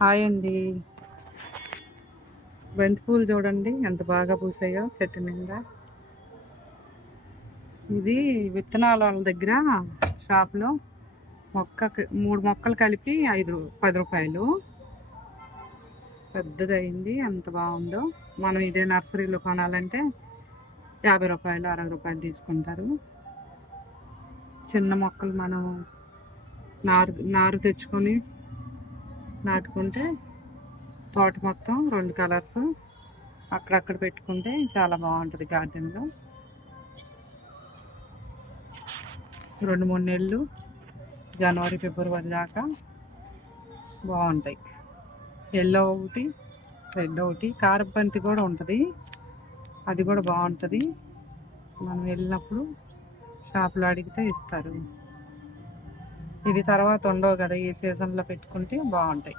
Hi అండి. బంతి పూలు చూడండి ఎంత బాగా పూసాయో చెట్టు నిండా. ఇది విత్తనాల వాళ్ళ దగ్గర షాప్లో మొక్కకి 3 మొక్కలు కలిపి 10 రూపాయలు. పెద్దదయింది, ఎంత బాగుందో. మనం ఇదే నర్సరీలో కొనాలంటే 50 రూపాయలు 60 రూపాయలు తీసుకుంటారు. చిన్న మొక్కలు మనం నారు తెచ్చుకొని నాటుకుంటే తోట మొత్తం 2 కలర్స్ అక్కడక్కడ పెట్టుకుంటే చాలా బాగుంటుంది. గార్డెన్లో 2-3 నెలలు జనవరి ఫిబ్రవరి దాకా బాగుంటాయి. ఎల్లో ఒకటి, రెడ్ ఒకటి, కారబంతి కూడా ఉంటుంది, అది కూడా బాగుంటుంది. మనం వెళ్ళినప్పుడు షాప్లో అడిగితే ఇస్తారు. ఇది తర్వాత ఉండవు కదా, ఈ సీజన్లో పెట్టుకుంటే బాగుంటాయి.